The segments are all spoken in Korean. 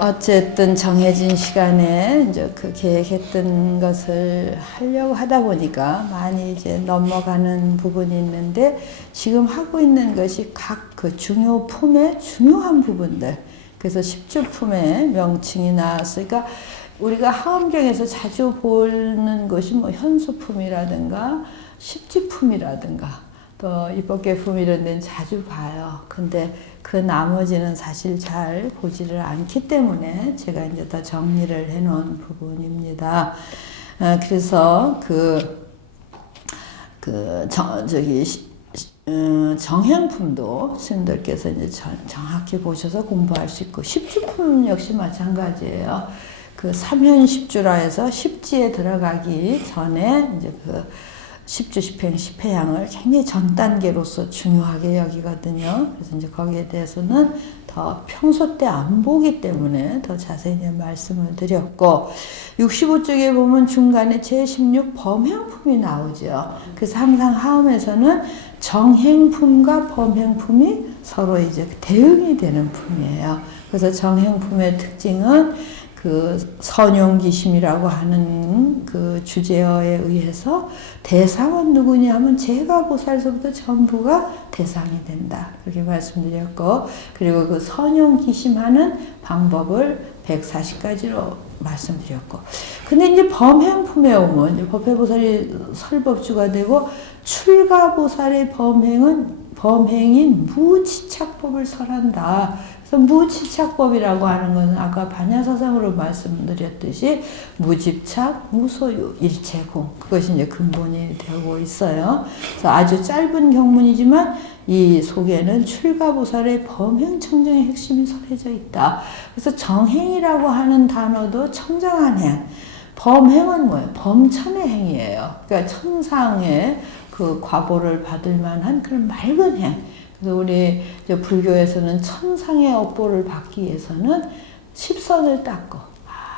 어쨌든 정해진 시간에 이제 그 계획했던 것을 하려고 하다 보니까 많이 이제 넘어가는 부분이 있는데, 지금 하고 있는 것이 각 그 중요 품의 중요한 부분들, 그래서 십주품의 명칭이 나왔으니까 우리가 하엄경에서 자주 보는 것이 뭐 현수품이라든가 십지품이라든가 또 입법계품 이런 데는 자주 봐요. 근데 그 나머지는 사실 잘 보지를 않기 때문에 제가 이제 더 정리를 해 놓은 부분입니다. 그래서 정행품도 스님들께서 이제 정확히 보셔서 공부할 수 있고, 십주품 역시 마찬가지예요. 그 삼현십주라 해서 십지에 들어가기 전에 이제 그 십주, 십행, 십회양을 굉장히 전 단계로서 중요하게 여기거든요. 그래서 이제 거기에 대해서는 더 평소 때 안 보기 때문에 더 자세히 말씀을 드렸고, 65쪽에 보면 중간에 제16 범행품이 나오죠. 그래서 항상 하음에서는 정행품과 범행품이 서로 이제 대응이 되는 품이에요. 그래서 정행품의 특징은 그 선용기심이라고 하는 그 주제어에 의해서 대상은 누구냐 하면 제가 보살서부터 전부가 대상이 된다, 그렇게 말씀드렸고, 그리고 그 선용기심하는 방법을 140가지로 말씀드렸고, 근데 이제 범행품에 오면 이제 법회보살이 설법주가 되고, 출가보살의 범행인 무치착법을 설한다. 무치착법이라고 하는 것은 아까 반야사상으로 말씀드렸듯이 무집착, 무소유, 일체공, 그것이 이제 근본이 되고 있어요. 그래서 아주 짧은 경문이지만 이 속에는 출가보살의 범행 청정의 핵심이 설해져 있다. 그래서 정행이라고 하는 단어도 청정한 행, 범행은 뭐예요? 범천의 행이에요. 그러니까 천상의 그 과보를 받을 만한 그런 맑은 행. 그래서 우리 이제 불교에서는 천상의 업보를 받기 위해서는 십선을 닦고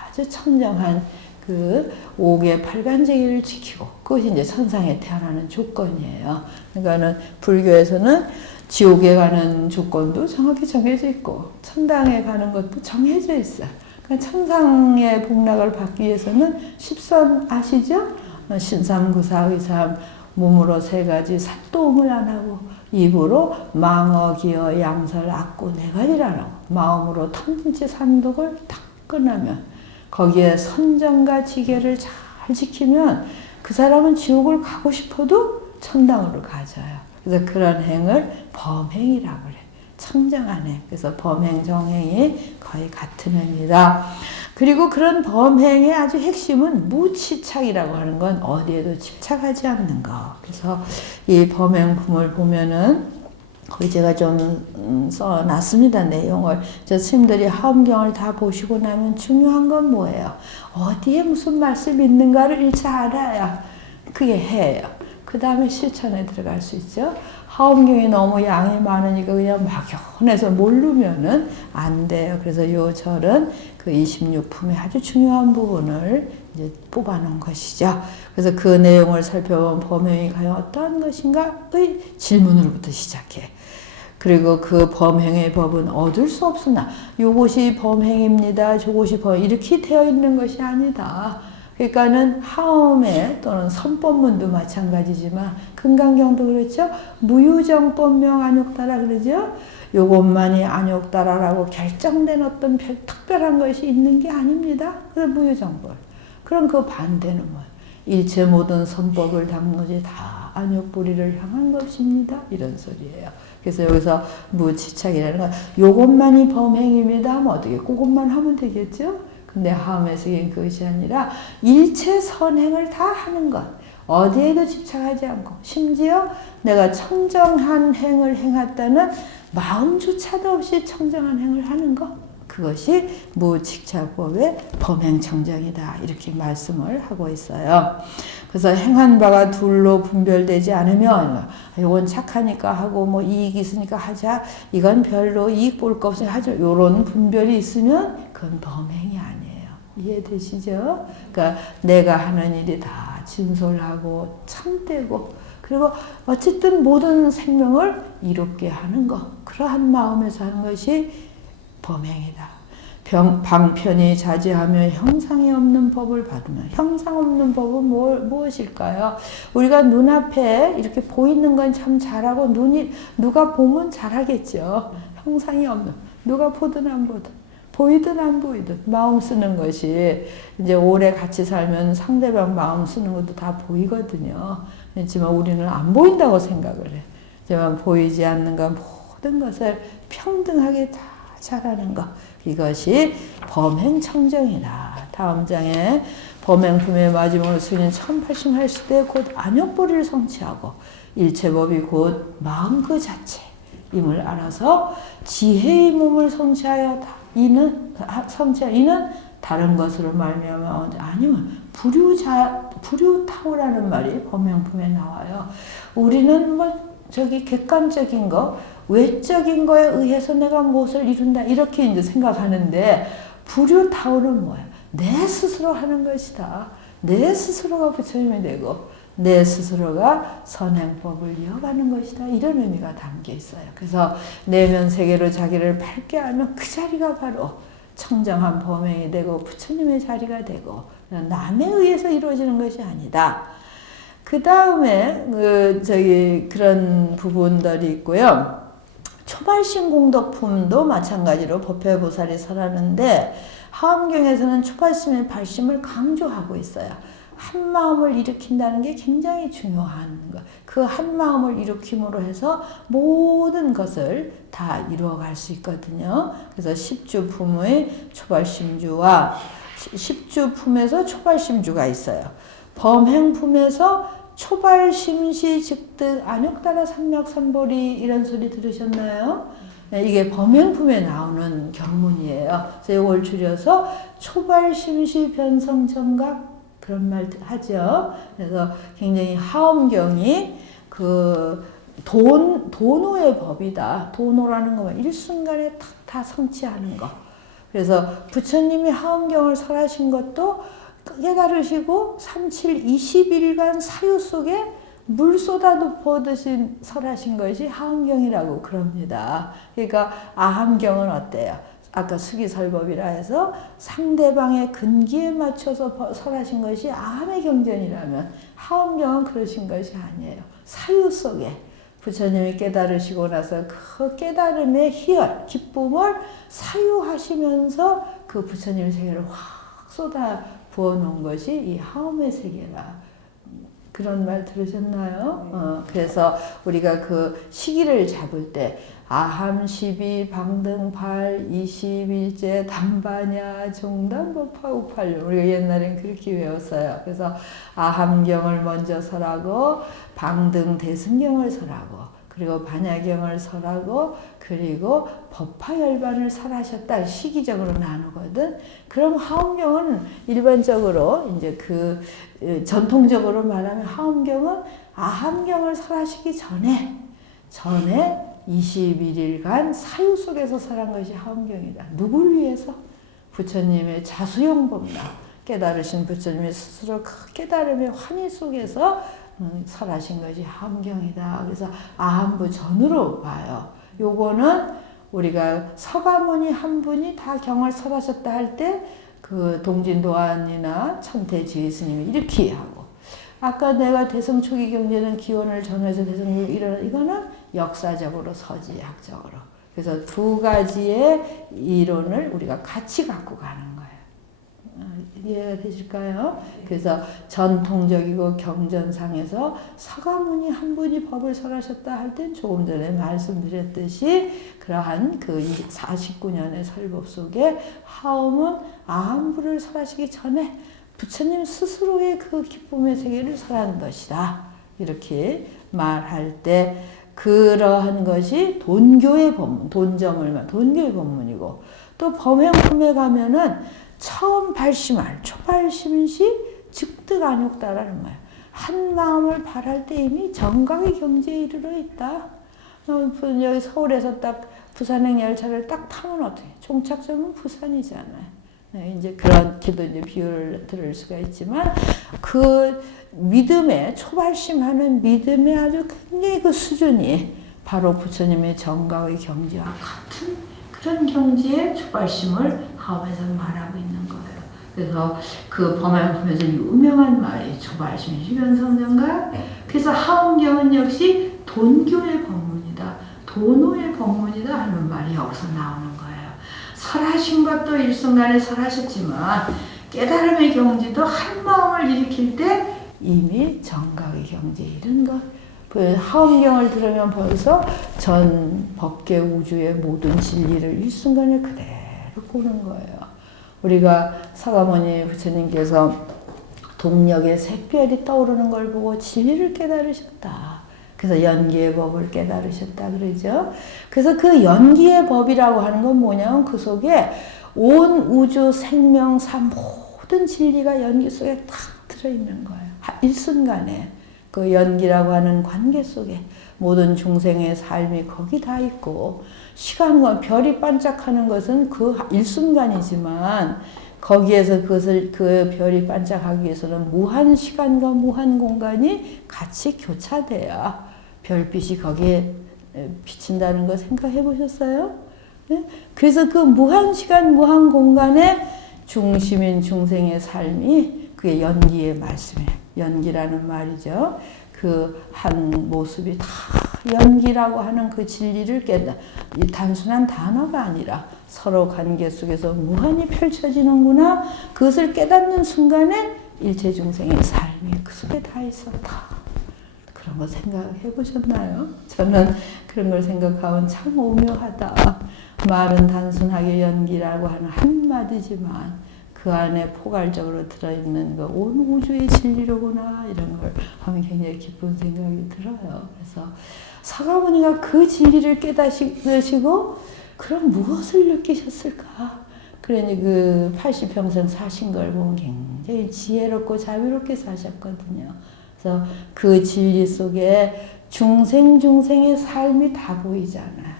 아주 청정한 그 5개 팔관제기를 지키고, 그것이 이제 천상에 태어나는 조건이에요. 그러니까는 불교에서는 지옥에 가는 조건도 정확히 정해져 있고 천당에 가는 것도 정해져 있어요. 그러니까 천상의 복락을 받기 위해서는 십선 아시죠? 신삼구사의삼, 몸으로 3가지 삿도음을 안 하고, 입으로 망어, 기어, 양설, 악구 4가지를 안 하고, 마음으로 탐진치 산독을 딱 끝나면, 거기에 선정과 지계를 잘 지키면 그 사람은 지옥을 가고 싶어도 천당으로 가져요. 그래서 그런 행을 범행이라고 그래요. 청정한 행. 그래서 범행, 정행이 거의 같은 의미다. 그리고 그런 범행의 아주 핵심은 무치착이라고 하는 건 어디에도 집착하지 않는 거. 그래서 이 범행품을 보면은 거기 제가 좀 써놨습니다, 내용을. 저 스님들이 하엄경을 다 보시고 나면 중요한 건 뭐예요? 어디에 무슨 말씀이 있는가를 일차 알아야 그게 해요. 그 다음에 실천에 들어갈 수 있죠. 하엄경이 너무 양이 많으니까 그냥 막연해서 모르면은 안 돼요. 그래서 요 절은 그 26품의 아주 중요한 부분을 이제 뽑아놓은 것이죠. 그래서 그 내용을 살펴보면 범행이 과연 어떠한 것인가의 질문으로부터 시작해. 그리고 그 범행의 법은 얻을 수 없으나 요것이 범행입니다, 저것이 이렇게 되어 있는 것이 아니다. 그러니까는 하엄에 또는 선법문도 마찬가지지만 금강경도 그렇죠. 무유정법명 안욕따라 그러죠. 요것만이 안욕따라라고 결정된 어떤 특별한 것이 있는 게 아닙니다. 그래서 무유정법. 그럼 그 반대는 뭐예요? 일체 모든 선법을 당무지 다 안욕불의를 향한 것입니다. 이런 소리예요. 그래서 여기서 무치착이라는 건 요것만이 범행입니다 하면 어떻게 그것만 하면 되겠죠? 근데 하음에서 그것이 아니라 일체 선행을 다 하는 것. 어디에도 집착하지 않고, 심지어 내가 청정한 행을 행했다는 마음조차도 없이 청정한 행을 하는 것. 그것이 무치착법의 범행청정이다, 이렇게 말씀을 하고 있어요. 그래서 행한 바가 둘로 분별되지 않으면 이건 착하니까 하고 뭐 이익이 있으니까 하자, 이건 별로 이익 볼 거 없으니까 하죠, 이런 분별이 있으면 그건 범행이 아니에요. 이해되시죠? 그러니까 내가 하는 일이 다 진솔하고 참되고, 그리고 어쨌든 모든 생명을 이롭게 하는 것, 그러한 마음에서 하는 것이 범행이다. 방편히 자제하며 형상이 없는 법을 받으면 형상 없는 법은 무엇일까요? 우리가 눈앞에 이렇게 보이는 건 참 잘하고 눈이 누가 보면 잘하겠죠. 형상이 없는 누가 보든 안 보든 보이든 안 보이든 마음 쓰는 것이 이제 오래 같이 살면 상대방 마음 쓰는 것도 다 보이거든요. 그렇지만 우리는 안 보인다고 생각을 해. 하지만 보이지 않는 것 모든 것을 평등하게 다 잘하는 것. 이것이 범행청정이다. 다음 장에 범행품의 마지막으로 수인은 1080할 곧 안욕보리를 성취하고 일체법이 곧 마음 그 자체임을 알아서 지혜의 몸을 성취하여 이는 다른 것으로 말미암아 아니면 불유타오라는 말이 범행품에 나와요. 우리는 객관적인 거 외적인 거에 의해서 내가 무엇을 이룬다 이렇게 이제 생각하는데 불유타오는 뭐야? 내 스스로 하는 것이다. 내 스스로가 부처님이 되고 내 스스로가 선행법을 이어가는 것이다. 이런 의미가 담겨 있어요. 그래서 내면 세계로 자기를 밝게 알면 그 자리가 바로 청정한 범행이 되고 부처님의 자리가 되고 남에 의해서 이루어지는 것이 아니다. 그 다음에 그런 부분들이 있고요. 초발심 공덕품도 마찬가지로 법회보살이 설하는데 하엄경에서는 초발심의 발심을 강조하고 있어요. 한 마음을 일으킨다는 게 굉장히 중요한 것. 그 한 마음을 일으킴으로 해서 모든 것을 다 이루어갈 수 있거든요. 그래서 십주품의 초발심주와 십주품에서 초발심주가 있어요. 범행품에서 초발심시 즉득 안욕따라 삼맥삼보리 이런 소리 들으셨나요? 네, 이게 범행품에 나오는 경문이에요. 그래서 이걸 줄여서 초발심시 변성정각 그런 말 하죠. 그래서 굉장히 하엄경이 도노의 법이다. 도노라는 거는 일순간에 다 성취하는 거. 그래서 부처님이 하엄경을 설하신 것도 깨달으시고 37, 20일간 사유 속에 물 쏟아 부어듯이 설하신 것이 하엄경이라고 그럽니다. 그러니까 아함경은 어때요? 아까 수기설법이라 해서 상대방의 근기에 맞춰서 설하신 것이 아함의 경전이라면 하엄경은 그러신 것이 아니에요. 사유 속에 부처님이 깨달으시고 나서 그 깨달음의 희열, 기쁨을 사유하시면서 그 부처님의 세계를 확 쏟아 부어놓은 것이 이 하엄의 세계라. 그런 말 들으셨나요? 그래서 우리가 그 시기를 잡을 때 아함 12 방등발 21제 담바냐 종단법화 우팔룡 우리가 옛날엔 그렇게 외웠어요. 그래서 아함경을 먼저 설하고 방등 대승경을 설하고 그리고 반야경을 설하고 그리고 법화열반을 설하셨다 시기적으로 나누거든. 그럼 하엄경은 일반적으로 이제 전통적으로 말하면 하엄경은 아함경을 설하시기 전에 21일간 사유 속에서 설한 것이 하엄경이다. 누굴 위해서? 부처님의 자수용법나 깨달으신 부처님이 스스로 그 깨달음의 환희 속에서 설하신 것이 하엄경이다. 그래서 아함부 전으로 봐요. 요거는 우리가 서가모니 한 분이 다 경을 설하셨다 할 때 그 동진도안이나 천태지혜 스님이 이렇게 하고 아까 내가 대성초기 경제는 기원을 전후해서 대성초기 일어나 이거는 역사적으로 서지학적으로 그래서 두 가지의 이론을 우리가 같이 갖고 가는 거예요. 이해가 되실까요? 그래서 전통적이고 경전상에서 서가모니 한 분이 법을 설하셨다 할 땐 조금 전에 말씀드렸듯이 그러한 그 49년의 설법 속에 하엄은 아함부를 설하시기 전에 부처님 스스로의 그 기쁨의 세계를 설하는 것이다. 이렇게 말할 때 그러한 것이 돈교의 법문, 돈교의 법문이고 또 범행품에 가면은 처음 발심할 초발심시 즉득 안욕다라는 거예요. 한 마음을 발할 때 이미 정각의 경지에 이르러 있다. 여기 서울에서 딱 부산행 열차를 딱 타면 어떻게? 종착점은 부산이잖아요. 네, 이제 그렇게도 이제 비유를 들을 수가 있지만 그 믿음에 초발심하는 믿음의 아주 굉장히 그 수준이 바로 부처님의 정각의 경지와 같은 그런 경지에 초발심을 범에서 말하고 있는 거예요. 그래서 그 범을 보면서 유명한 말이 조발심시변성전가. 그래서 하엄경은 역시 돈교의 법문이다, 도노의 법문이다 하는 말이 여기서 나오는 거예요. 설하신 것도 일순간에 설하셨지만 깨달음의 경지도 한 마음을 일으킬 때 이미 정각의 경지에 이른 것. 그 하엄경을 들으면 벌써 전 법계 우주의 모든 진리를 일순간에 그대로 보는 거예요. 우리가 서가모니 부처님께서 동력의 샛별이 떠오르는 걸 보고 진리를 깨달으셨다. 그래서 연기의 법을 깨달으셨다 그러죠. 그래서 그 연기의 법이라고 하는 건 뭐냐면 그 속에 온 우주 생명사 모든 진리가 연기 속에 딱 들어있는 거예요. 일순간에 그 연기라고 하는 관계 속에 모든 중생의 삶이 거기 다 있고, 시간과 별이 반짝하는 것은 그 일순간이지만 거기에서 그것을 그 별이 반짝하기 위해서는 무한 시간과 무한 공간이 같이 교차돼야 별빛이 거기에 비친다는 거 생각해 보셨어요? 네? 그래서 그 무한 시간 무한 공간에 중심인 중생의 삶이 그게 연기의 말씀이에요. 연기라는 말이죠. 그 한 모습이 다 연기라고 하는 그 진리를 깨닫, 이 단순한 단어가 아니라 서로 관계 속에서 무한히 펼쳐지는구나. 그것을 깨닫는 순간에 일체 중생의 삶이 그 속에 다 있었다. 그런 거 생각해 보셨나요? 저는 그런 걸 생각하면 참 오묘하다. 말은 단순하게 연기라고 하는 한마디지만 그 안에 포괄적으로 들어있는 그 온 우주의 진리로구나, 이런 걸 하면 굉장히 기쁜 생각이 들어요. 그래서 서가모니가 그 진리를 깨닫으시고 그럼 무엇을 느끼셨을까? 그러니 그 80평생 사신 걸 보면 굉장히 지혜롭고 자비롭게 사셨거든요. 그래서 그 진리 속에 중생의 삶이 다 보이잖아요.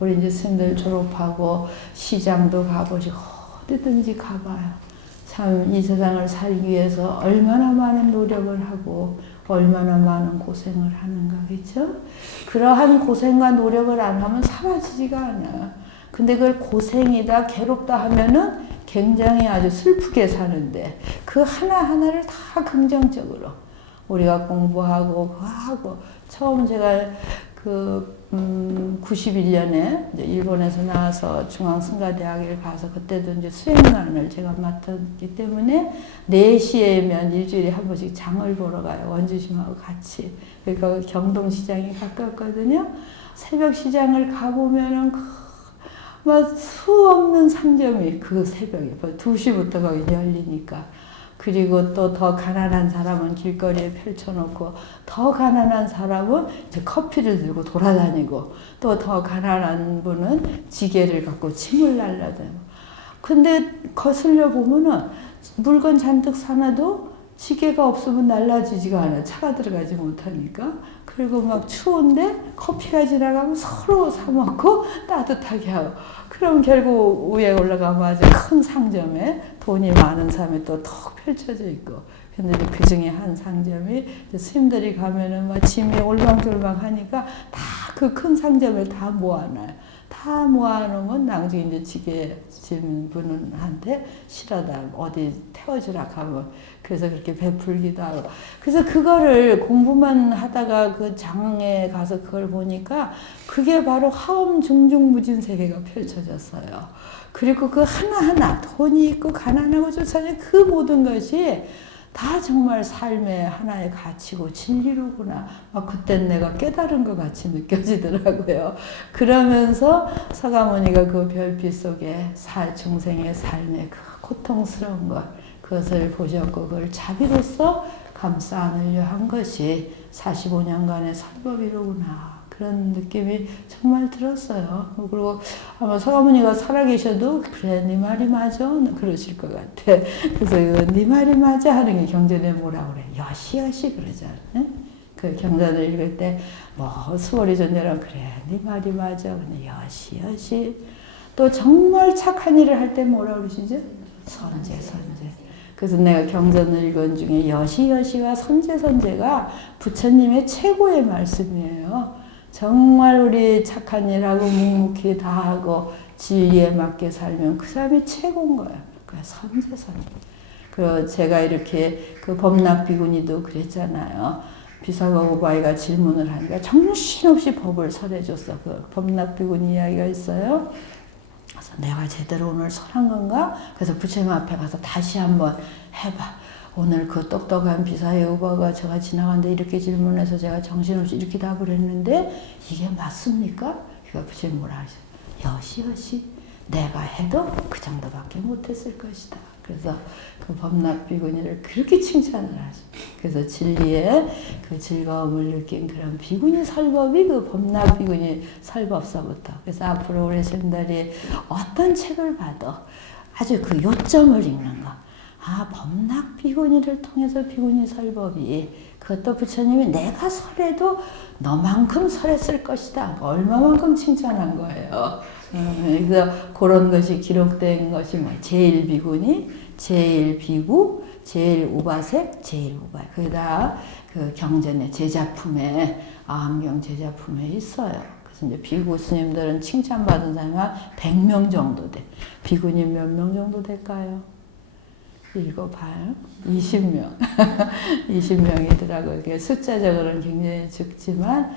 우리 이제 스님들 졸업하고 시장도 가보시고 어디든지 가봐요. 참 이 세상을 살기 위해서 얼마나 많은 노력을 하고 얼마나 많은 고생을 하는가, 그렇죠? 그러한 고생과 노력을 안 하면 사라지지가 않아요. 근데 그걸 고생이다, 괴롭다 하면은 굉장히 아주 슬프게 사는데 그 하나하나를 다 긍정적으로 우리가 공부하고 그거 하고. 처음 제가 91년에 이제 일본에서 나와서 중앙승가대학에 가서 그때도 이제 수행관을 제가 맡았기 때문에 4시에면 일주일에 한 번씩 장을 보러 가요. 원주심하고 같이. 그러니까 경동시장이 가깝거든요. 새벽 시장을 가보면은 막 수 없는 상점이 그 새벽에 2시부터 거기 열리니까. 그리고 또 더 가난한 사람은 길거리에 펼쳐놓고, 더 가난한 사람은 이제 커피를 들고 돌아다니고, 또 더 가난한 분은 지게를 갖고 침을 날라다니고. 근데 거슬려 보면은 물건 잔뜩 사놔도 지게가 없으면 날라지지가 않아. 차가 들어가지 못하니까. 그리고 막 추운데 커피가 지나가면 서로 사먹고 따뜻하게 하고. 그럼 결국 위에 올라가면 아주 큰 상점에 돈이 많은 사람이 또 턱 펼쳐져 있고. 근데 그 중에 한 상점이 스님들이 가면은 막 짐이 올방졸방 하니까 다 그 큰 상점을 다 모아놔요. 다 모아놓으면 나중에 이제 지게 진 분한테 실어다 어디 태워주라 하면, 그래서 그렇게 베풀기도 하고. 그래서 그거를 공부만 하다가 그 장에 가서 그걸 보니까 그게 바로 화엄 중중무진 세계가 펼쳐졌어요. 그리고 그 하나하나 돈이 있고 가난하고 좋잖아요. 그 모든 것이 다 정말 삶의 하나의 가치고 진리로구나. 막 그땐 내가 깨달은 것 같이 느껴지더라고요. 그러면서 서가모니가 그 별빛 속에 중생의 삶의 그 고통스러운 것, 그것을 보셨고 그걸 자비로서 감싸 안으려 한 것이 45년간의 설법이로구나. 그런 느낌이 정말 들었어요. 그리고 아마 서가모니가 살아계셔도 그래 네 말이 맞아 그러실 것 같아. 그래서 네 말이 맞아 하는 게 경전에 뭐라고 그래, 여시여시 그러잖아요. 그 경전을 읽을 때 뭐 수월이 존재랑 그래 네 말이 맞아 근데 여시여시. 또 정말 착한 일을 할 때 뭐라고 그러시죠? 선제. 그래서 내가 경전을 읽은 중에 여시여시와 선제가 부처님의 최고의 말씀이에요. 정말 우리 착한 일하고 묵묵히 다하고 진리에 맞게 살면 그 사람이 최고인 거야. 그게 선제선. 그 제가 이렇게 그 법락비구니도 그랬잖아요. 비사가 오바이가 질문을 하니까 정신없이 법을 설해줬어. 그 법락비구니 이야기가 있어요. 그래서 내가 제대로 오늘 설한 건가? 그래서 부처님 앞에 가서 다시 한번 해봐. 오늘 그 똑똑한 비사의 오바가 제가 지나가는데 이렇게 질문해서 제가 정신없이 이렇게 답을 했는데 이게 맞습니까? 그러니까 부처님 뭐라 하셨어요? 여시여시 내가 해도 그 정도밖에 못했을 것이다. 그래서 그 법락비구니를 그렇게 칭찬을 하죠. 그래서 진리의 그 즐거움을 느낀 그런 비구니 설법이 그 법락비구니 설법서부터. 그래서 앞으로 우리 신들이 어떤 책을 봐도 아주 그 요점을 읽는 거. 아, 법락비구니를 통해서 비구니 설법이 그것도 부처님이 내가 설해도 너만큼 설했을 것이다. 얼마만큼 칭찬한 거예요. 그래서 그런 것이 기록된 것이 뭐 제1비구니, 제1비구, 제1우바색, 제1우바이. 그게 다 그 경전의 제자품에 아함경 제자품에 있어요. 그래서 이제 비구 스님들은 칭찬받은 사람이 한 100명 정도 돼. 비구니 몇 명 정도 될까요? 읽어봐요. 20명. 20명이더라고요. 이게 숫자적으로는 굉장히 적지만,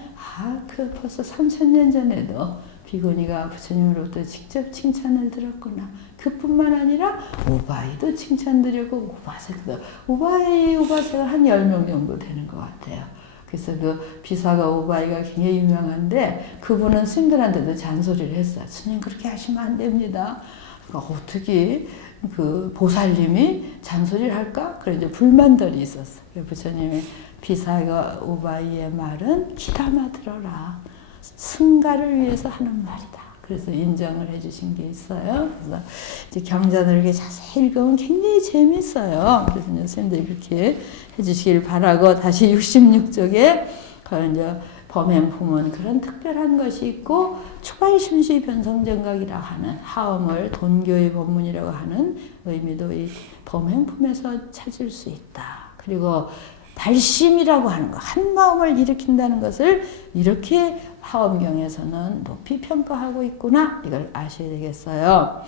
그 벌써 3000년 전에도 비구니가 부처님으로부터 직접 칭찬을 들었구나. 그뿐만 아니라 우바이도 칭찬드렸고, 우바색도. 우바색은 한 10명 정도 되는 것 같아요. 그래서 그 비사가 우바이가 굉장히 유명한데, 그분은 스님들한테도 잔소리를 했어요. 스님 그렇게 하시면 안 됩니다. 그러니까 어떻게 그 보살님이 잔소리를 할까? 그래 이제 불만들이 있었어. 부처님이 비사가 우바이의 말은 귀담아 들어라. 승가를 위해서 하는 말이다. 그래서 인정을 해주신 게 있어요. 그래서 이제 경전을 이렇게 자세히 읽으면 굉장히 재밌어요. 그래서 이제 선생님들 이렇게 해주시길 바라고 다시 66쪽에 이제 범행품은 그런 특별한 것이 있고 초발심시 변성정각이라 하는 하엄을 돈교의 법문이라고 하는 의미도 이 범행품에서 찾을 수 있다. 그리고 발심이라고 하는 것, 한 마음을 일으킨다는 것을 이렇게 하엄경에서는 높이 평가하고 있구나. 이걸 아셔야 되겠어요.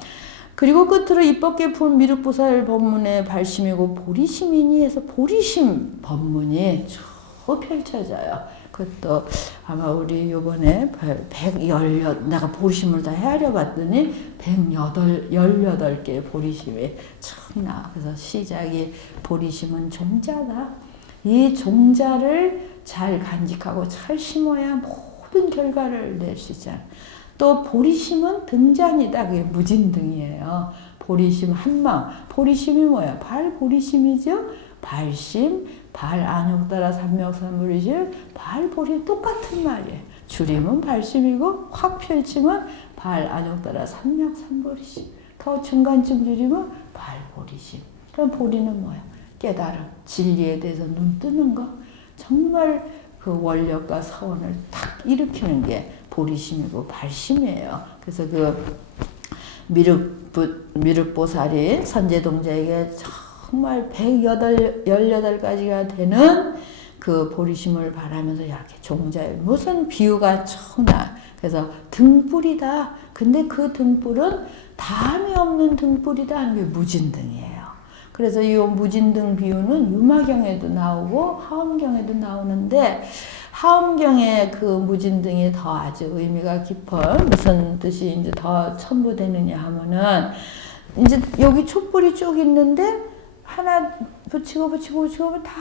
그리고 끝으로 입법계품 미륵보살 법문의 발심이고 보리심이니 해서 보리심 법문이 쭉 펼쳐져요. 그것도 아마 우리 요번에 118, 내가 보리심을 다 헤아려 봤더니 118개 보리심이 쭉 나와. 그래서 시작이 보리심은 종자다. 이 종자를 잘 간직하고 잘 심어야 모든 결과를 낼 수 있잖아. 또 보리심은 등잔이다. 그게 무진등이에요. 보리심 한마음. 보리심이 뭐야? 발보리심이죠. 발심, 발안욕따라 삼명삼보리심, 발보리 똑같은 말이에요. 줄이면 발심이고 확 펼치면 발안욕따라 삼명삼보리심. 더 중간쯤 줄이면 발보리심. 그럼 보리는 뭐야? 깨달음, 진리에 대해서 눈 뜨는 거. 정말 그 원력과 사원을 탁 일으키는 게 보리심이고 발심이에요. 그래서 그 미륵보살이 선제동자에게 정말 118가지가 되는 그 보리심을 바라면서 이렇게 종자에 무슨 비유가 청나. 그래서 등불이다. 근데 그 등불은 담이 없는 등불이다 하는 게 무진등이에요. 그래서 이 무진등 비유는 유마경에도 나오고 하엄경에도 나오는데 하엄경의 그 무진등이 더 아주 의미가 깊은 무슨 뜻이 이제 더 첨부되느냐 하면은 이제 여기 촛불이 쭉 있는데 하나 붙이고 다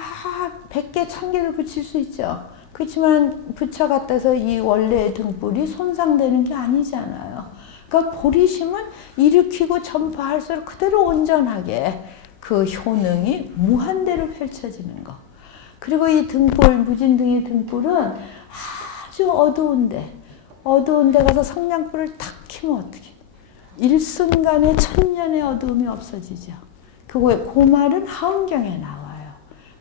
100개, 1000개를 붙일 수 있죠. 그렇지만 붙여갖다서 이 원래의 등불이 손상되는 게 아니잖아요. 그러니까 보리심은 일으키고 전파할수록 그대로 온전하게 그 효능이 무한대로 펼쳐지는 거. 그리고 이 등불, 무진등의 등불은 아주 어두운데 가서 성냥불을 탁 켜면 어떻게? 일순간에 천년의 어두움이 없어지죠. 그 말은 하엄경에 나와요.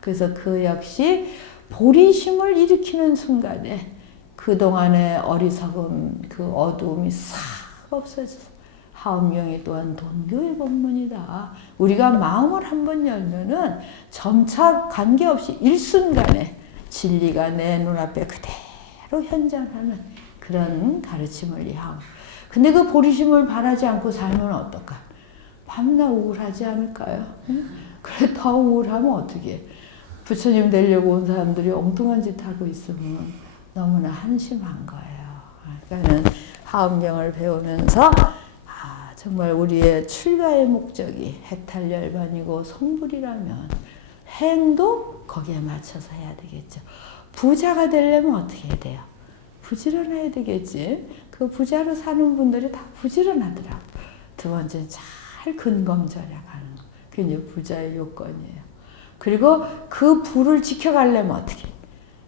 그래서 그 역시 보리심을 일으키는 순간에 그동안의 어리석음, 그 어두움이 싹 없어져서 하엄경이 또한 돈교의 법문이다. 우리가 마음을 한번 열면은 점차 관계없이 일순간에 진리가 내 눈앞에 그대로 현존하는 그런 가르침을 이하고. 근데 그 보리심을 바라지 않고 살면 어떨까? 밤낮 우울하지 않을까요? 응? 그래 더 우울하면 어떻게? 부처님 되려고 온 사람들이 엉뚱한 짓 하고 있으면 너무나 한심한 거예요. 그러니까는 하엄경을 배우면서 정말 우리의 출가의 목적이 해탈열반이고 성불이라면 행도 거기에 맞춰서 해야 되겠죠. 부자가 되려면 어떻게 해야 돼요? 부지런해야 되겠지. 그 부자로 사는 분들이 다 부지런하더라고. 두 번째 잘 근검절약하는 거. 그게 이제 부자의 요건이에요. 그리고 그 부를 지켜가려면 어떻게?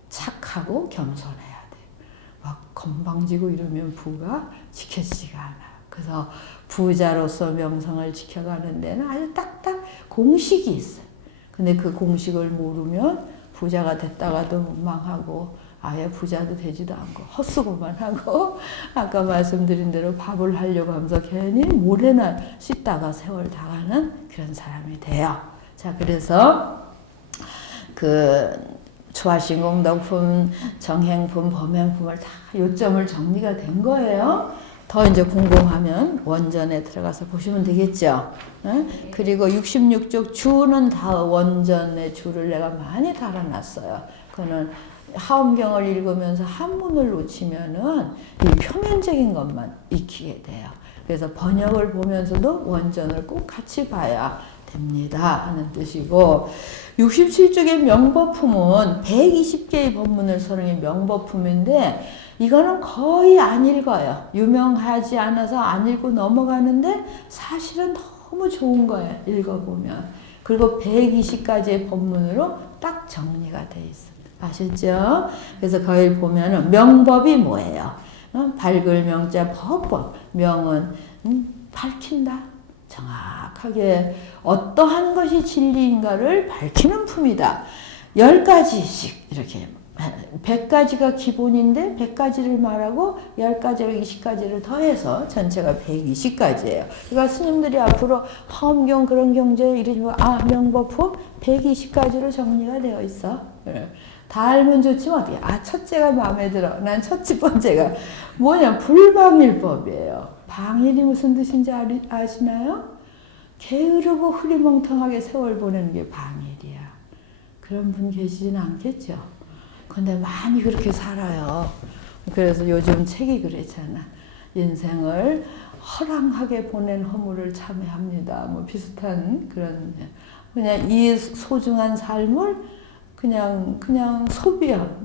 착하고 겸손해야 돼. 막 건방지고 이러면 부가 지켜지지가 않아. 그래서 부자로서 명성을 지켜가는 데는 아주 딱딱 공식이 있어요. 근데 그 공식을 모르면 부자가 됐다가도 망하고 아예 부자도 되지도 않고 헛수고만 하고 아까 말씀드린 대로 밥을 하려고 하면서 괜히 모래나 씻다가 세월 다 가는 그런 사람이 돼요. 자, 그래서 그 초하신공덕품, 정행품, 범행품을 다 요점을 정리가 된 거예요. 더 이제 궁금하면 원전에 들어가서 보시면 되겠죠. 그리고 66쪽 주는 다 원전의 주를 내가 많이 달아놨어요. 그거는 하엄경을 읽으면서 한문을 놓치면은 이 표면적인 것만 익히게 돼요. 그래서 번역을 보면서도 원전을 꼭 같이 봐야 됩니다 하는 뜻이고, 67쪽의 명법품은 120개의 법문을 서령의 명법품인데 이거는 거의 안 읽어요. 유명하지 않아서 안 읽고 넘어가는데 사실은 너무 좋은 거예요. 읽어보면. 그리고 120가지의 법문으로 딱 정리가 돼 있어요. 아셨죠? 그래서 거기 보면은 명법이 뭐예요? 밝을 명자 법법. 명은 밝힌다. 정확하게 어떠한 것이 진리인가를 밝히는 품이다. 10가지씩 이렇게 100가지가 기본인데 100가지를 말하고 10가지로 20가지를 더해서 전체가 120가지예요. 그러니까 스님들이 앞으로 화엄경 그런 경제 이러면 명법품 120가지로 정리가 되어 있어. 그래. 다 알면 좋지만 어떻게? 첫째가 마음에 들어. 난 첫 번째가 뭐냐? 불방일법이에요. 방일이 무슨 뜻인지 아시나요? 게으르고 흐리멍텅하게 세월 보내는 게 방일이야. 그런 분 계시지는 않겠죠? 근데 많이 그렇게 살아요. 그래서 요즘 책이 그랬잖아. 인생을 허랑하게 보낸 허물을 참회합니다. 뭐 비슷한 그런, 그냥 이 소중한 삶을 그냥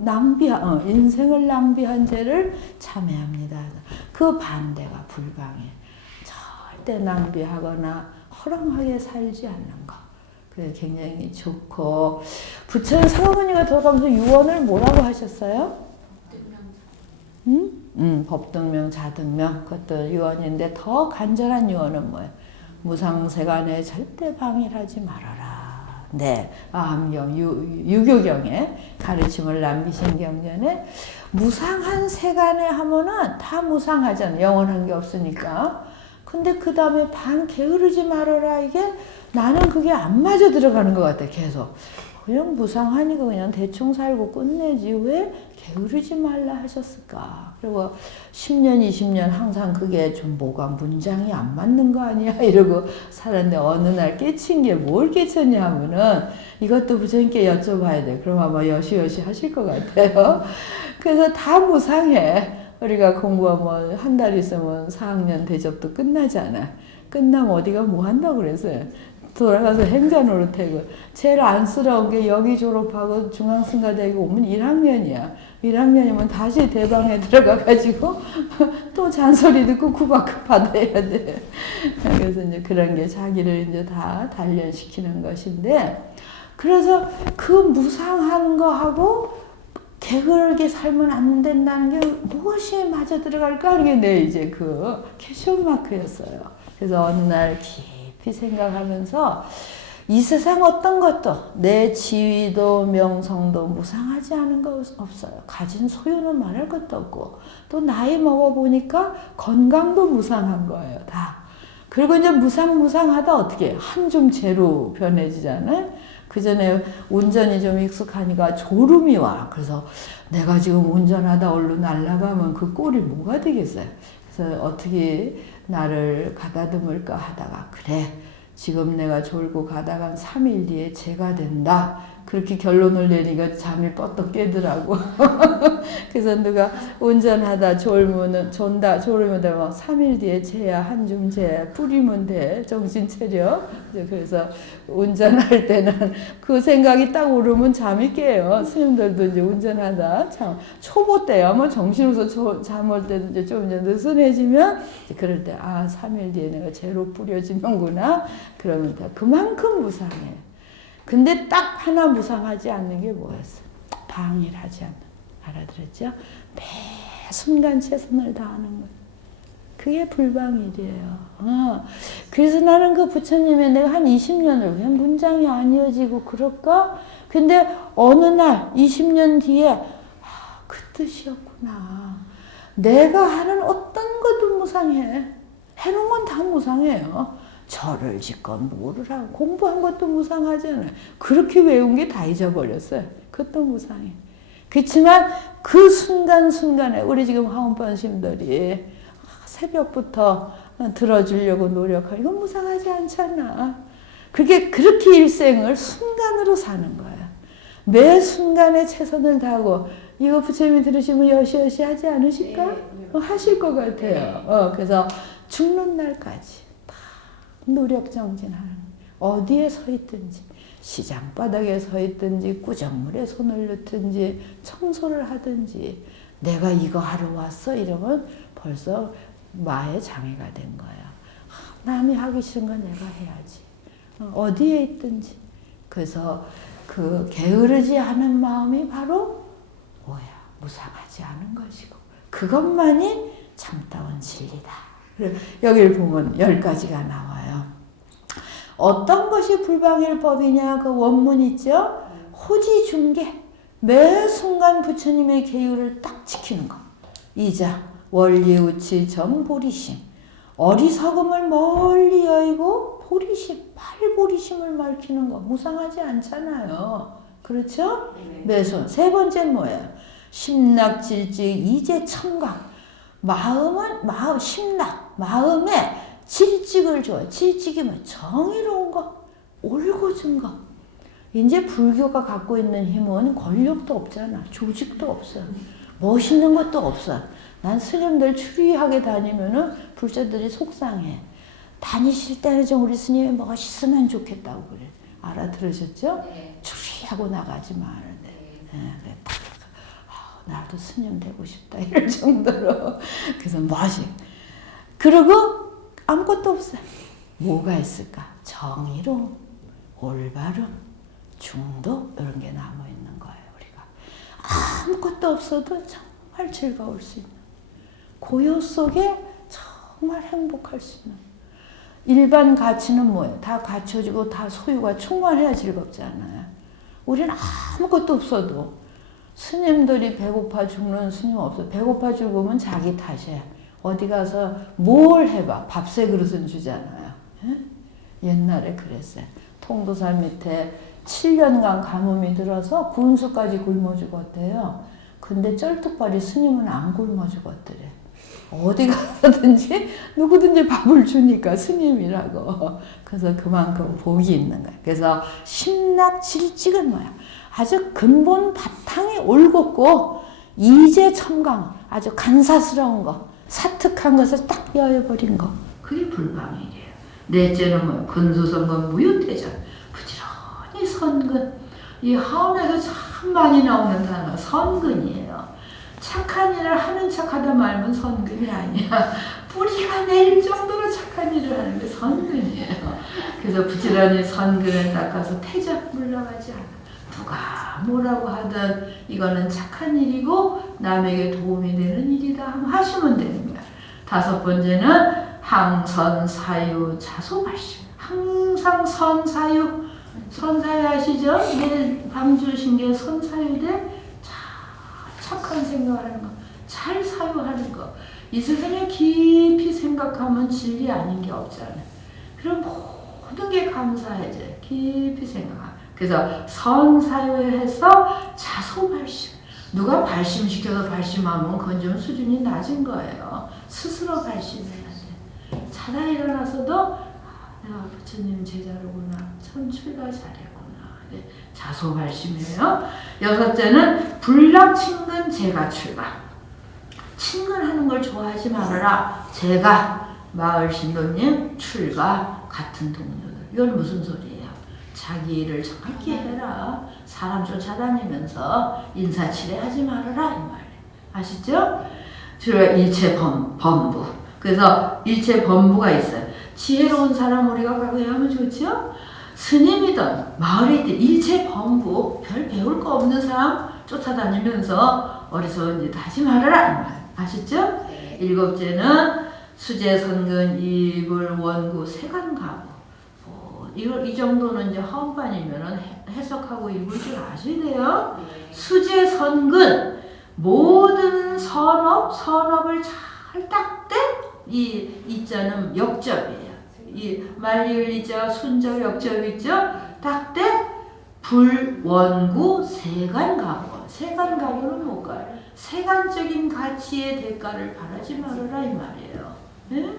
낭비한, 인생을 낭비한 죄를 참회합니다. 그 반대가 불방이에요. 절대 낭비하거나 허랑하게 살지 않는 거. 그게 굉장히 좋고, 부처님 사모님가 돌아가면서 유언을 뭐라고 하셨어요? 법등명, 자등명, 그것도 유언인데 더 간절한 유언은 뭐예요? 무상세간에 절대 방일하지 말아라. 네, 암경, 유교경에 가르침을 남기신 경전에 무상한 세간에 하면은 다 무상하잖아요. 영원한 게 없으니까. 근데 그 다음에 게으르지 말아라. 이게 나는 그게 안 맞아 들어가는 것 같아. 계속 그냥 무상하니까 그냥 대충 살고 끝내지 왜 게으르지 말라 하셨을까. 그리고 10년 20년 항상 그게 좀 뭐가 문장이 안 맞는 거 아니야 이러고 살았는데 어느 날 깨친 게 뭘 깨쳤냐 하면은 이것도 부처님께 여쭤봐야 돼. 그럼 아마 여시여시 하실 것 같아요. 그래서 다 무상해. 우리가 공부하면 한 달 있으면 4학년 대접도 끝나잖아. 끝나면 어디가 뭐 한다고 그랬어요. 돌아가서 행자 노릇하고. 제일 안쓰러운 게 여기 졸업하고 중앙승가대학에 오면 1학년이야. 1학년이면 다시 대방에 들어가가지고 또 잔소리 듣고 구박 받아야 돼. 그래서 이제 그런 게 자기를 이제 다 단련시키는 것인데, 그래서 그 무상한 거 하고 게으르게 살면 안 된다는 게 무엇이 맞아 들어갈까 하는 게 내 이제 그 캐션 마크였어요. 그래서 어느 날 깊이 생각하면서 이 세상 어떤 것도 내 지위도 명성도 무상하지 않은 거 없어요. 가진 소유는 말할 것도 없고, 또 나이 먹어보니까 건강도 무상한 거예요. 다. 그리고 이제 무상하다 어떻게 한 줌 재로 변해지잖아요. 그 전에 운전이 좀 익숙하니까 졸음이 와. 그래서 내가 지금 운전하다 얼른 날아가면 그 꼴이 뭐가 되겠어요. 그래서 어떻게 나를 가다듬을까 하다가 그래 지금 내가 졸고 가다간 3일 뒤에 재가 된다. 그렇게 결론을 내니까 잠이 뻗떡 깨더라고. 그래서 누가 운전하다 존다 졸으면 막 3일 뒤에 재야 한줌 재 뿌리면 돼 정신 차려. 그래서 운전할 때는 그 생각이 딱 오르면 잠이 깨요. 스님들도 이제 운전하다 참 초보 때야 뭐 정신없어 잠 올 때도 이제 좀 이제 느슨해지면 이제 그럴 때 3일 뒤에 내가 재로 뿌려지는구나. 그러면 그만큼 무상해. 근데 딱 하나 무상하지 않는 게 뭐였어? 방일하지 않는. 알아들었죠? 매 순간 최선을 다하는 거예요. 그게 불방일이에요. 그래서 나는 그 부처님의 내가 한 20년을 왜 문장이 안 이어지고 그럴까? 근데 어느 날 20년 뒤에 그 뜻이었구나. 내가 하는 어떤 것도 무상해. 해놓은 건 다 무상해요. 절을 짓건 뭐를 하고 공부한 것도 무상하잖아요. 그렇게 외운 게 다 잊어버렸어요. 그것도 무상해. 그렇지만 그 순간순간에 우리 지금 화엄반심들이 새벽부터 들어주려고 노력하고 이건 무상하지 않잖아. 그렇게 일생을 순간으로 사는 거야. 매 순간에 최선을 다하고 이거 부처님이 들으시면 여시여시 하지 않으실까? 하실 것 같아요. 그래서 죽는 날까지 노력 정진하는 어디에 서 있든지 시장 바닥에 서 있든지 꾸정물에 손을 넣든지 청소를 하든지 내가 이거 하러 왔어 이러면 벌써 마의 장애가 된 거야. 남이 하기 싫은 건 내가 해야지. 어디에 있든지. 그래서 그 게으르지 않은 마음이 바로 뭐야? 무상하지 않은 것이고 그것만이 참다운 진리다. 여기를 보면 10가지가 나와요. 어떤 것이 불방일법이냐 그 원문 있죠? 호지중계 매 순간 부처님의 계율을 딱 지키는 거. 이자 원리우치 정보리심 어리석음을 멀리 여의고 보리심 팔보리심을 밝히는 거 마땅하지 않잖아요. 그렇죠? 매손. 세 번째 뭐예요? 심락질지 이제 청각. 심락, 마음에 질직을 줘요. 질직이 뭐 정의로운 거, 옳고준 거. 이제 불교가 갖고 있는 힘은 권력도 없잖아. 조직도 없어. 멋있는 것도 없어. 난 스님들 추리하게 다니면은 불자들이 속상해. 다니실 때는 좀 우리 스님이 멋있으면 좋겠다고 그래. 알아들으셨죠? 네. 추리하고 나가지 말는데. 네. 나도 스님 되고 싶다 이럴 정도로. 그래서 멋이. 그리고 아무것도 없어요. 뭐가 있을까? 정의로움, 올바름, 중도 이런 게 남아있는 거예요. 우리가 아무것도 없어도 정말 즐거울 수 있는 고요 속에 정말 행복할 수 있는 일반 가치는 뭐예요? 다 갖춰지고 다 소유가 충만해야 즐겁잖아요. 우리는 아무것도 없어도 스님들이 배고파 죽는 스님 없어. 배고파 죽으면 자기 탓이야. 어디 가서 뭘 해봐. 밥새 그릇은 주잖아요. 에? 옛날에 그랬어요. 통도사 밑에 7년간 가뭄이 들어서 군수까지 굶어 죽었대요. 근데 쩔뚝발이 스님은 안 굶어 죽었더래. 어디 가든지 누구든지 밥을 주니까 스님이라고. 그래서 그만큼 복이 있는 거야. 그래서 심락질직은 뭐야? 아주 근본 바탕이 올곧고 이제 첨강 아주 간사스러운 거 사특한 것을 딱 여여버린 거 그게 불방일이에요. 넷째는 뭐예요? 근수선건 무유태전 부지런히 선근. 이 하원에서 참 많이 나오는 단어 선근이에요. 착한 일을 하는 척하다 말면 선근이 아니야. 뿌리가 내릴 정도로 착한 일을 하는 게 선근이에요. 그래서 부지런히 선근을 닦아서 태전 물러가지 않아. 누가 뭐라고 하든 이거는 착한 일이고 남에게 도움이 되는 일이다 하시면 됩니다. 다섯 번째는 항선사유 자소발심. 항상 선사유. 선사유 아시죠? 내일 밤 주신 게 선사유대. 착한 생각하는 거. 잘 사유하는 거. 이 세상에 깊이 생각하면 진리 아닌 게 없잖아요. 그럼 모든 게 감사해져. 깊이 생각하면. 그래서 선사유해서 자소발심. 누가 발심시켜서 발심하면 그건 좀 수준이 낮은 거예요. 스스로 발심해야 돼. 자다 일어나서도 내가 부처님 제자로구나. 참 출가 잘했구나. 네, 자소 발심이에요. 여섯째는 불락친근 제가 출가. 친근하는 걸 좋아하지 말아라. 제가 마을 신도님 출가 같은 동료들. 이건 무슨 소리예요? 자기 일을 정확히 해라. 사람 쫓아다니면서 인사치레하지 말아라 이 말이에요. 아시죠? 주로 일체 범부. 그래서 일체 범부가 있어요. 지혜로운 사람 우리가 가까이하면 좋죠? 스님이든 마을에 있든 일체 범부, 별 배울 거 없는 사람 쫓아다니면서 어리석은 짓 하지 말아라 이 말. 아시죠? 일곱째는 수제 선근 이불 원구 세간가부. 이 정도는 이제 허언반이면은 해석하고 읽을 줄 아셔야 돼요. 수제 선근 모든 선업을 잘 딱대 이 자는 역접이에요. 이 말리을 이자 순접 역접 있죠. 딱대 불원구 세간가부. 세간가부는 뭘까요? 세간적인 가치의 대가를 바라지 말아라 이 말이에요. 네?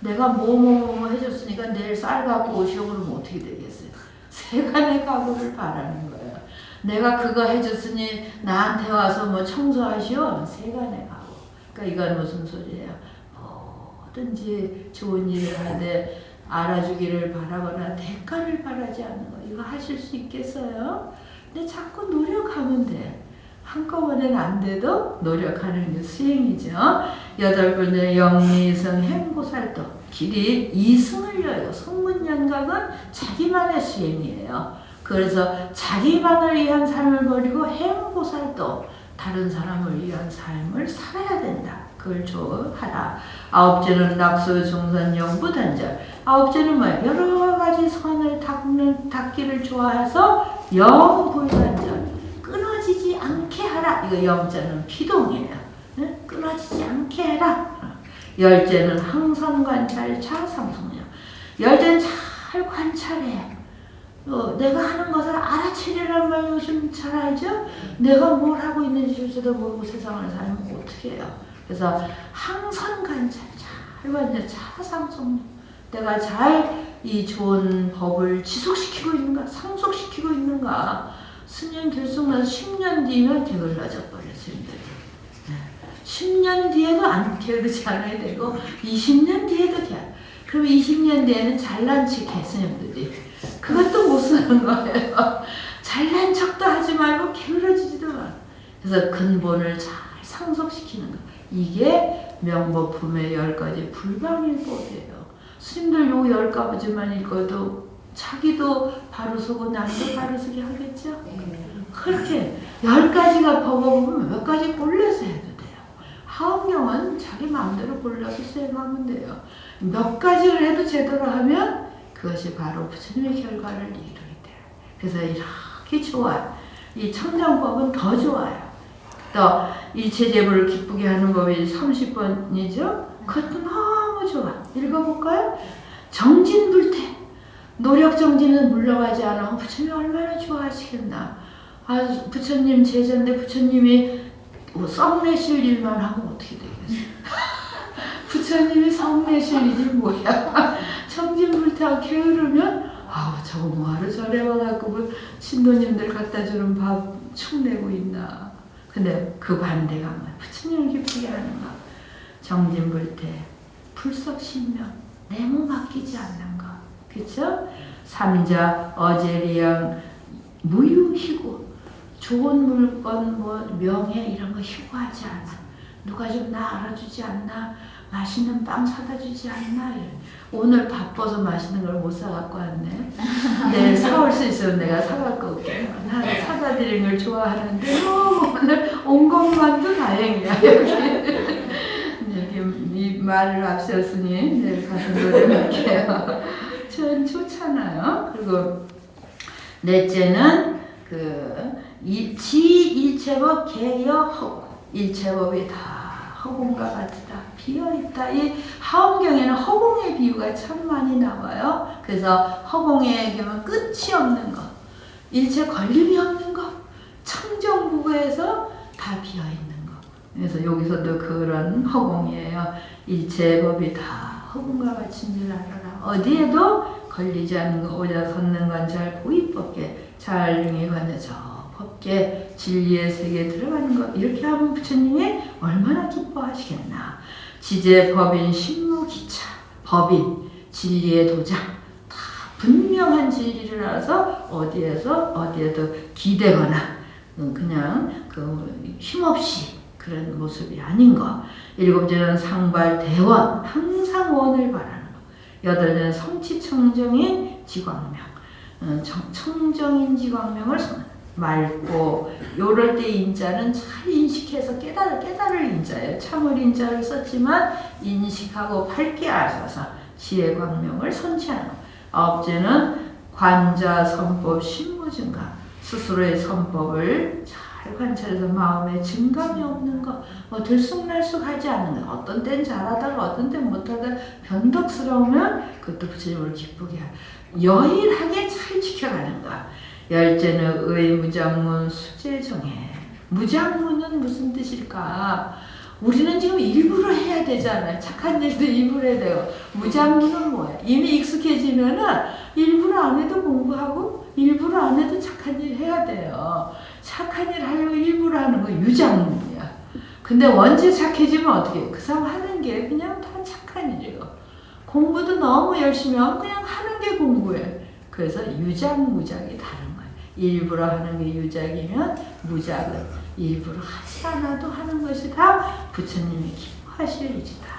내가 뭐 해줬으니까 내일 쌀 갖고 오시오 그러면 어떻게 되겠어요? 세간의 가구를 바라는 거예요. 내가 그거 해줬으니 나한테 와서 뭐 청소하시오? 세간의 가구. 그러니까 이건 무슨 소리예요? 뭐든지 좋은 일을 하되 알아주기를 바라거나 대가를 바라지 않는 거. 이거 하실 수 있겠어요? 근데 자꾸 노력하면 돼. 한꺼번에는 안 돼도 노력하는 게 수행이죠. 여덟 번째 영리승 행보살도 길이 이승을 여요. 성문연각은 자기만의 수행이에요. 그래서 자기만을 위한 삶을 버리고 행보살도 다른 사람을 위한 삶을 살아야 된다. 그걸 하라. 아홉째는 낙수 중선 영부단절. 아홉째는 뭐예요? 여러 가지 선을 닦기를 좋아해서 영불단절. 끊어지지 않게 하라. 이거 영자는 피동이에요. 네? 끊어지지 않게 해라. 열째는 항선관찰 차상성령. 열째는 잘 관찰해. 내가 하는 것을 알아채려란 말 요즘 잘 알죠? 내가 뭘 하고 있는지조차도 모르고 세상을 살면 어떻게 해요? 그래서 항선관찰 잘 관찰 차상성령. 내가 잘 이 좋은 법을 지속시키고 있는가? 상속시키고 있는가? 스님 결승나서 10년 뒤면 게을러져 버렸어요. 10년 뒤에도 안 게으르지 않아야 되고 20년 뒤에도 그럼 20년 뒤에는 잘난 척해 스님들이. 그것도 못 쓰는 거예요. 잘난 척도 하지 말고 게을러지지도 마. 그래서 근본을 잘 상속시키는 거. 이게 명법품의 10가지 불방일법이에요. 스님들 요 10가지만 읽어도 자기도 바로 서고 남도 바로 서게 하겠죠? 그렇게 10가지가 버거우면 몇 가지 골라서 해도 돼요. 하엄경은 자기 마음대로 골라서 수행하면 돼요. 몇 가지를 해도 제대로 하면 그것이 바로 부처님의 결과를 이루게 돼요. 그래서 이렇게 좋아요. 이 청정법은 더 좋아요. 또 일체제불을 기쁘게 하는 법이 30번이죠? 그것도 너무 좋아. 읽어볼까요? 정진불태. 노력정진은 물러가지 않아. 부처님이 얼마나 좋아하시겠나. 부처님 제자인데 부처님이 썩내실 일만 하면 어떻게 되겠어요? 부처님이 썩내실 일이 뭐야? 정진불태하고 게으르면 저거 뭐하러 절에 와갖고 신도님들 갖다 주는 밥 축내고 있나. 근데 그 반대가 뭐야? 부처님을 기쁘게 하는 거. 정진불태, 불석신명, 내모 맡기지 않는 거. 그쵸? 삼자, 어제리양, 무유희구. 좋은 물건, 명예 이런 거 희구하지 않아. 누가 좀 나 알아주지 않나? 맛있는 빵 사다 주지 않나? 오늘 바빠서 맛있는 걸 못 사갖고 왔네. 내일 사올 수 있으면 내가 사갖고 올게. 나 사다 드리는 걸 좋아하는데 오늘 온 것만도 다행이야. 여기 이 말을 앞세웠으니 내일 가서 노래할게요. 전 좋잖아요. 그리고 넷째는 지일체법 개여 허공. 일체법이 다 허공과 같다. 비어있다. 이 하엄경에는 허공의 비유가 참 많이 나와요. 그래서 허공의 경우는 끝이 없는 것, 일체 걸림이 없는 것, 청정무구에서 다 비어 있는 거. 그래서 여기서도 그런 허공이에요. 일체법이 다 허공과 같은 줄 알아라. 어디에도 걸리지 않는 거, 오자 섰는 건 잘 보이법게 잘 능히 관해져 법계 진리의 세계에 들어가는 것. 이렇게 하면 부처님이 얼마나 기뻐하시겠나. 지제 법인 신무기차, 법인 진리의 도장, 다 분명한 진리를 알아서 어디에도 기대거나 그냥 힘없이 그런 모습이 아닌 거. 일곱째는 상발대원, 항상 원을 바라는 거. 여덟째는 성취청정인 지광명, 청정인 지광명을 맑고, 요럴 때 인자는 잘 인식해서 깨달을 인자예요. 참을 인자를 썼지만 인식하고 밝게 아셔서 지혜 광명을 선취하는 거. 아홉째는 관자 선법 신무증가, 스스로의 선법을 잘 관찰해서 마음에 증감이 없는 거, 들쑥날쑥하지 않는 거. 어떤 땐 잘하다가 어떤 땐 못하다가 변덕스러우면 그것도 부처님을 기쁘게 여일하게 잘 지켜가는 거. 열째는 의무장문 수제정해. 무장문은 무슨 뜻일까? 우리는 지금 일부러 해야 되잖아요. 착한 일도 일부러 해야 돼요. 무장문은 뭐야? 이미 익숙해지면은 일부러 안 해도 공부하고 일부러 안 해도 착한 일 해야 돼요. 착한 일 하려고 일부러 하는 거 유장문이야. 근데 원체 착해지면 어떻게 해요? 그 사람 하는 게 그냥 다 착한 일이에요. 공부도 너무 열심히 하면 그냥 하는 게 공부예요. 그래서 유장, 무장이 다른 거예요. 일부러 하는 게 유작이면 무작은 일부러 하지 않아도 하는 것이 다 부처님이 기뻐하실 일이다.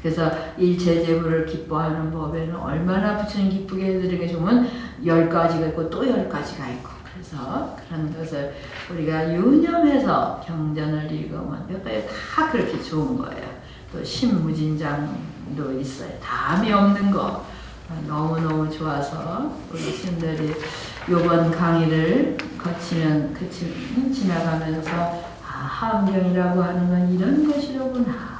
그래서 일체제부를 기뻐하는 법에는 얼마나 부처님 기쁘게 해드리게 좋으면 10가지가 있고 또 10가지가 있고, 그래서 그런 것을 우리가 유념해서 경전을 읽으면 몇 가지 다 그렇게 좋은 거예요. 또 신무진장도 있어요. 담이 없는 거 너무너무 좋아서 우리 신들이 요번 강의를 지나가면서 함경이라고 하는 건 이런 것이로구나.